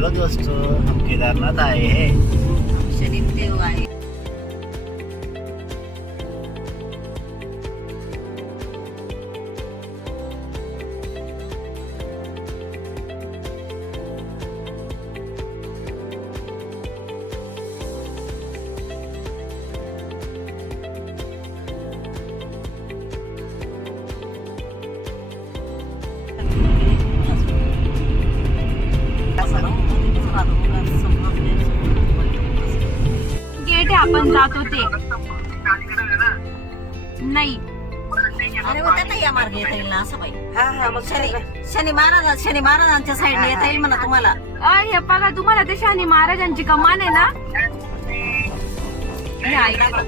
Hello दोस्तों, हम केदारनाथ आए हैं। शनिदेव आहे. गेट आहे, आपण जातो ते नाही. अरे मग त्यांना या मार्ग येता येईल ना असं बाई. मग शनी महाराजांच्या साईडने येता येईल म्हणा तुम्हाला. हे बघा, तुम्हाला ते शनी महाराजांची कमान आहे ना, हे ऐका.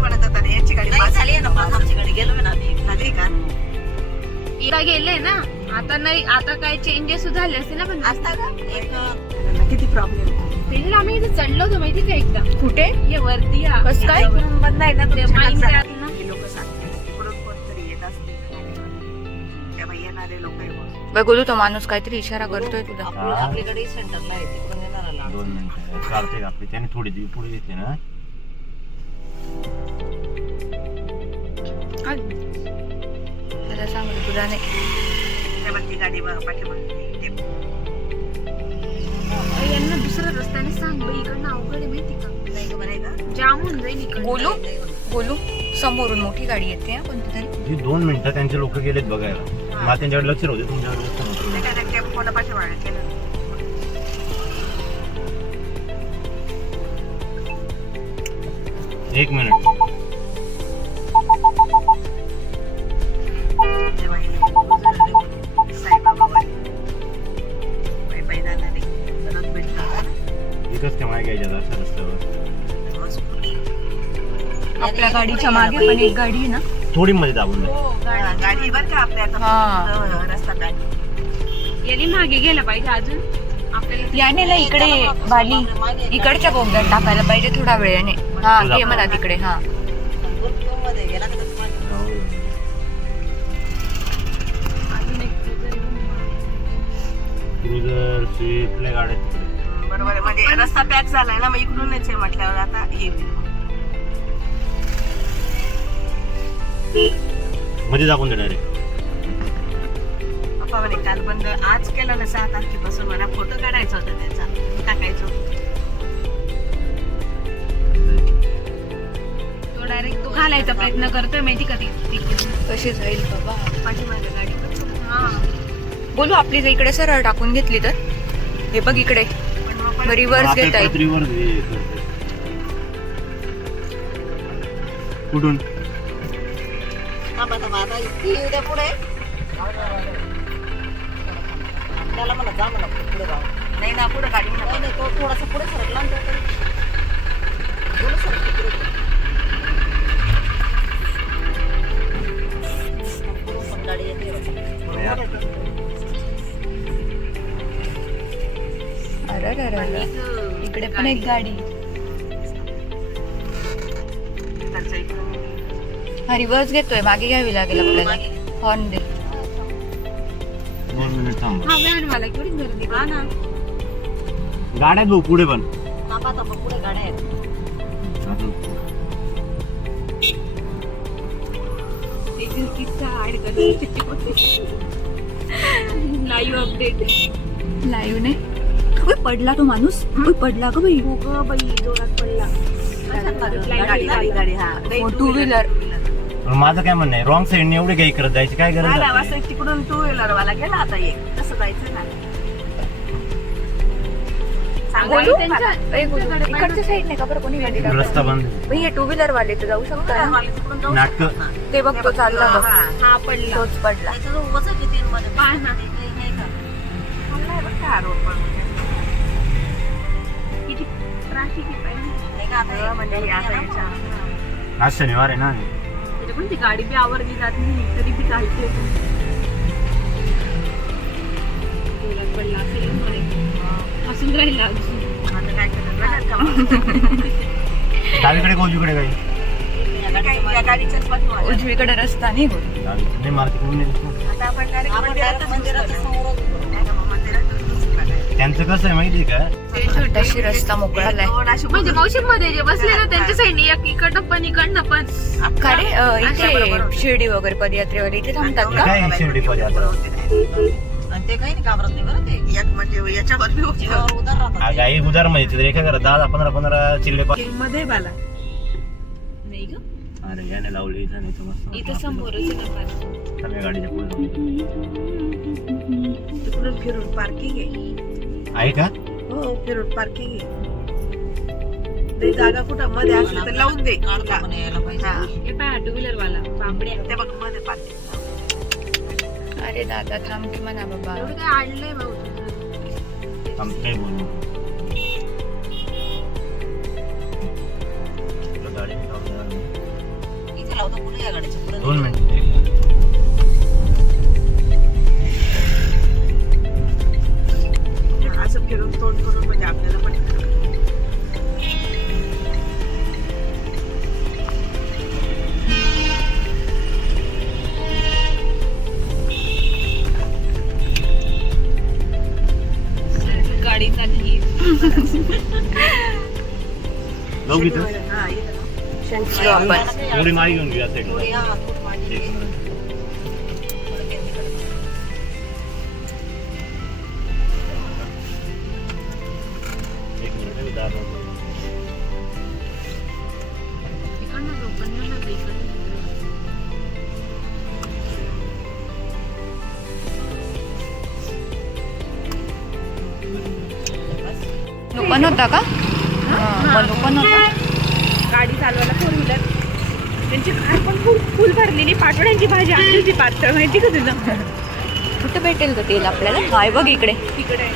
म्हणत होता याची गाडी झाली ना, आमची गाडी गेलो ना झाली का एकदा गेले ना, आता नाही, आता काय चेंजेस झाले असते ना. पण असता का एक किती प्रॉब्लेम त्याला आम्ही इथे चढलो होतो माहिती का एकदा. कुठे? हे वरती कसं काय? बंद आहे ना ते माईंड आहे ना. लोक सांगते इकडून कोणतरी येत असते तेव्हा येणारे लोक बघ बोलू, तो माणूस काहीतरी इशारा करतोय तुला. आपल्याकडे सेंटरला आहे तिकडून येणारा 2 मिनिटं चालते आपली. त्याने थोडी दी पुढे येते ना. त्याला सांग तुला नाही. ती गाडी पाठीमागे यांना दुसऱ्या रस्त्याने सांग बाई, इकडनं अवघड आहे माहिती का. नाही म्हणायचं जाम होऊन जाईल इकडं. बोलू समोरून मोठी गाडी येते कोणती तरी. 2 मिनिटं त्यांचे लोक गेलेत बघायला. मला त्यांच्याकडे लक्ष नव्हते, तुमच्याकडे लक्ष नव्हतं. टेम्पोला पाठीमागे केलं. 1 मिनिट. एकच ते मागे घ्यायच्या अशा रस्त्यावर. आपल्या गाडीच्या मागे पण एक गाडी आहे ना, थोडी मध्ये दाबून द्या. गाडी बर का आपल्या रस्ता काय यांनी मागे गेलं पाहिजे अजून आपल्याला. याने ना इकडे बाली इकडच्या बोगद्यात टाकायला पाहिजे थोडा वेळाने. हा घे मला तिकडे. हा मध्ये गेला का क्रुझर, स्विफ्ट लय गाड्या तिकडे. बरोबर आहे. म्हणजे रस्ता पॅक झालाय ना, मग इकडूनच आहे म्हटल्यावर आता येईल. मध्ये दाबून दे डायरेक्ट. पप्पा म्हणे काल बंद, आज केलं ना 6 तारखेपासून. मला फोटो काढायचा होता त्याचा, टाकायचं होतं. तो डायरेक्ट तो घालायचा प्रयत्न करतोय माहिती का. तिकडून कशी जाईल बाबा. पाठीमागे गाडी पण. हा बोलू आपली जर इकडे सरळ टाकून घेतली तर. हे बघ इकडे रिव्हर्स घेता येईल. रिव्हर्स घे. कुठून? आता इतकी उद्या पुढे त्याला मला जा म्हणा पुढे जाऊ. नाही ना पुढे गाडी म्हणा. नाही तो थोडासा पुढे सरकला ना पुढे सरकला पुढे. पण गाडी येते अरे इकडे पण एक गाडी. हा रिव्हर्स घेतोय, मागे घ्यावी लागेल आपल्याला. हॉर्न दे. 2 मिनिट थांब. हा वेळ मला केवढी गर्दी. हा ना, गाड्या भाऊ पुढे पण. आता पुढे गाड्या आहेत. एक किस्सा ऍड करते. Live update. लाईव्ह नाही. पडला तो माणूस. पडला ग बाई. हो ग बाई, जोरात पडला. गाडी हा 2 व्हीलर. माझं काय म्हणणं आहे, रॉंग साईडने एवढे काही करत जायची काय गरज आहे? तिकडून 2 व्हीलर वाला गेला आता एक कसं जायचं ना. बोलू इकडच्या साईडने का बरं कोणी गाडी टाकत? रस्ता बंद. बाई हे 2 व्हीलर वाले तर जाऊ शकतात. नाटक. ते बघ तो चालला बघ. हा पडला. तोच पडला. पाहा ना. किती ट्रॅफिक आहे पाहिजे. आज शनिवार आहे ना. तरी पण ती गाडी बी आवरली जात नाही, तरी बी चालते. पडला असेल म्हणे. हसून राहिला. आता काय करणार डावीकडे का उजवीकडे काही या गाडीच्याच पाठीमागे. उजवीकडे रस्ता नाही होत. नाही मार्केट आता आपण direct मंदिराच्या समोरच उभं राहू. मंदिरातच दुसरीकडे आहे. त्यांचं कसं आहे माहिती का, तशी रस्ता मोकळा आहे. दोन अशी म्हणजे मावशीत मध्ये जे बसले ना त्यांच्या साईडने एक इकडनं पण इकडनं पण का रे इथे शिर्डी वगैरे पदयात्रेवर इथे थांबतात का? काय शिर्डी पदयात्रा आणि ते काही नाही घाबरत नाही बरं ते. एक म्हणजे याच्यावर बी जीवावर उदार राहतात ते. काही उदार माहिती तर एका घरात 10-15 चिल्ले मध्ये बाला नाही ग अरे याने लावले इथं नाही तर मस्त इथं समोरच आहे ना park. चांगल्या गाडीच्या पुढे तिकडून फिरून पार्किंग आहे. आहे का. हो फिरून पार्किंग आहे. ते जागा कुठं मध्ये असली तर लावून दे. हा. हे पाय टू व्हीलर वाला बांबड्या ते बघ मध्ये पार्किंग. अरे दादा थांब की म्हणा बाबा. एवढं काय आणलंय भाऊ तुझं? आम्ही काही बोलू गाडी इथे लावतो पुढे या गाडीच्या पुढे. 2 मिनिट. असं फिरून तोंड करून म्हणजे आपल्याला पण गाडी चालली जाऊ इथं हा इथं पोहोचलो आपण. थोडी मारी घेऊन घेऊया साईड. थोडी हा खूप माझी एक मिनिट. एक मिनिट मी दार लावतो. इकडनं जाऊ, पण नाही ना ते इकडनं. पण होता का? बनू पण होता. गाडी चालवायला 4 व्हीलर त्यांची कार पण खूप फुल भरलेली. पाटोड्यांची भाजी आणली होती पात्र माहिती का तुला? कुठे भेटेल का तेल आपल्याला? हाय बघ इकडे. तिकडे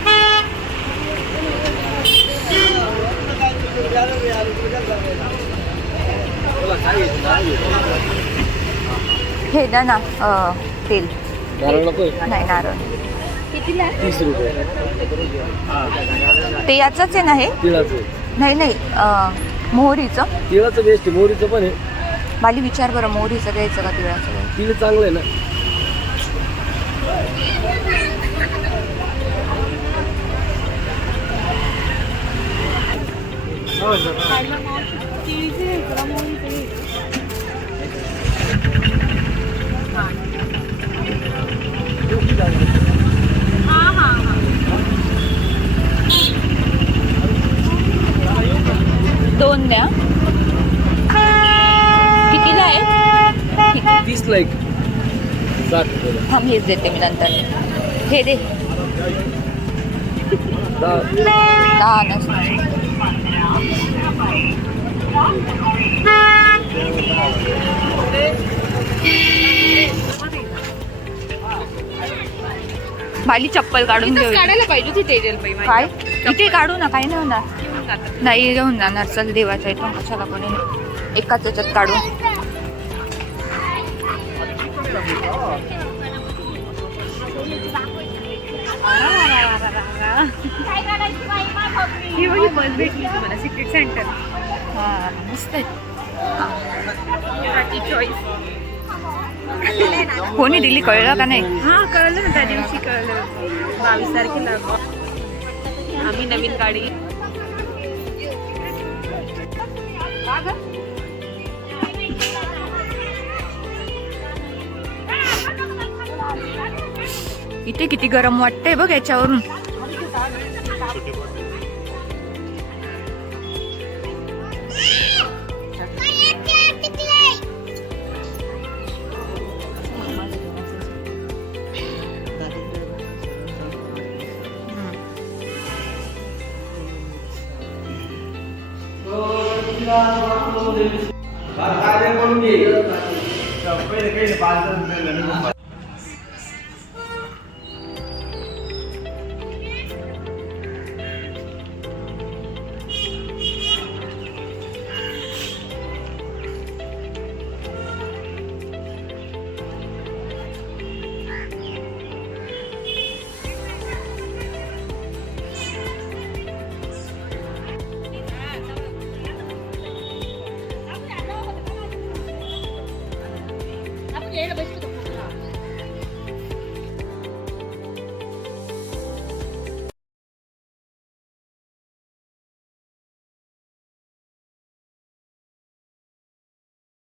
हे द्या ना तेल. नाही नारळ. कितीला आहे? 30 रुपये ते याचंच आहे ना हे? तिळाचं. नाही नाही मोहरीचं. तिळाचं बेस्ट आहे, मोहरीचं पण आहे. बाली विचार बरं मोहरीचं घ्यायचं का तिळाचं घ्यायचं? तिळ चांगलं आहे ना. दोन द्या. कितीला आहे? 30 ला एक 60 रुपये. थांब हेच देते मी नंतर. हे दे. 10 नसतं. बाली चप्पल काढून इथंच घेऊ. काढायला पाहिजे होती तेजल बाई माझी. काय इथे काढू ना, काही नाही होणार. घेऊन जातात. नाही घेऊन जाणार. चल देवाचा इथून कशाला कोणी एकाच याच्यात काढू. ही माझी बस भेटली तुम्हाला सिक्रेट सेंटर. हा मस्त आहे. चॉईस. कोणी दिली कळलं का नाही? हा कळलं ना, त्या दिवशी कळलं. 22 तारखेला आम्ही नवीन गाडी इथे किती गरम वाटतंय बघ याच्यावरून. पहिले 5